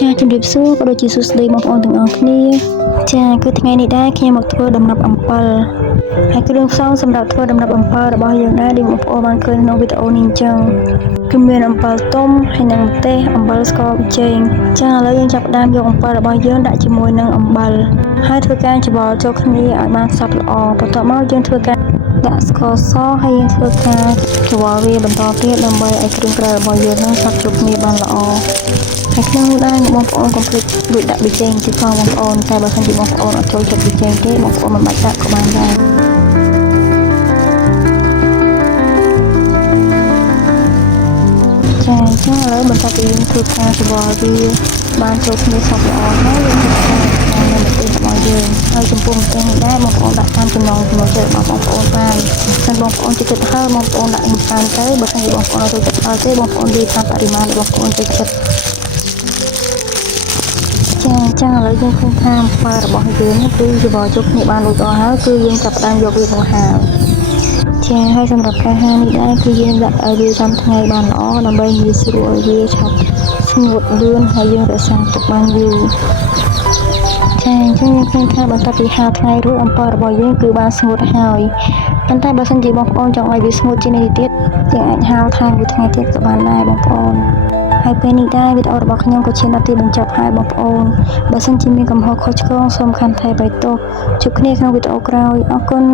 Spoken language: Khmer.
ចាជំរាបសួរក៏ដូចជាសួស្តីបងប្អូនទាំងអស់គ្នាចាគឺថ្ងៃនេះដែរខ្ញុំមកធ្វើដំណាប់អំពិលហើយគ្រឿងផ្សំសម្រាប់ធ្វើដំណាប់អំពិលរបស់យើងដែរដែលបងប្អូនបានឃើញក្នុងវីដេអូនេះអញ្ចឹងគឺមានអំពិលទុំហើយនិងម្ទេសអំបិលស្ករប៊ីចេងចាឥឡូវយើងចាប់ផ្ដើមយកអំពិលរបស់យើងដាក់ជាមួយនឹងអំបិលហើយធ្វើការច្របល់ចូលគ្នាឲ្យបានសព្វល្អបន្ទាប់មកយើងធ្វើការដាក់ស្ករសហើយយើងធ្វើការច្របល់វាបន្តទៀតដើម្បីឲ្យគ្រឿងក្រៅរបស់យើងនឹងសព្វចូលគ្នាបានល្អហើយក្នុងនោះដែរបងប្អូនកុំភ្លេចរួចដាក់ប៊ីចេងទៀតផងបងប្អូនតែបើសិនជាបងប្អូនអត់ចូលចិត្តប៊ីចេងទេបងប្អូនមិនបាច់ដាក់ក៏បានដែរចាអញ្ចឹងឥឡូវបន្ទាប់ពីយើងធ្វើការច្របល់វាបានចូលគ្នាសព្វល្អហើយយើងធ្វើការនៅម្ទេសរបស់យើងហើយចំពោះម្ទេសនេះដែរបងប្អូនដាក់តាមចំណង់ចំណូលចិត្តរបស់បងប្អូនបានសិនបងប្អូនចូលចិត្តហឹរបងប្អូនដាក់ច្រើនទៅបើសិនជាបងប្អូនចូលចិត្តហឹរទេបងប្អូនលាយតាមបរិមាណដែលបងប្អូនចូលចិត្តចាអញ្ចឹងឥឡូវយើងឃើញថាអំពិលរបស់យើងគឺច្របល់ចូលគ្នាបានរួចរាល់ហើយគឺយើងចាប់ផ្ដើមយកវាមកហាលចាហើយសម្រាប់ការហាលនេះដែរគឺយើងដាក់ឲ្យវាចាំថ្ងៃបានល្អដើម្បីងាយស្រួលឲ្យវាឆាប់ស្ងួតលឿនហើយយើងរក្សាទុកបានយូរចាអញ្ចឹងយើងឃើញថាបន្ទាប់ពីហាលថ្ងៃរួចអំពិលរបស់យើងគឺបានស្ងួតហើយប៉ុន្តែបើសិនជាបងប្អូនចង់ឲ្យវាស្ងួតជាងនេះទៀតយើងអាចហាលថែមមួយថ្ងៃទៀតក៏បានដែរបងប្អូនហើយពេលនេះដែរវីដេអូរបស់ខ្ញុំក៏ឈានដល់ទីបញ្ចប់ហើយបងប្អូនបើសិនជាមានកំហុសខុសឆ្គងសូមខន្តីបិទទោសជួបគ្នាក្នុងវីដេអូក្រោយអរគុណ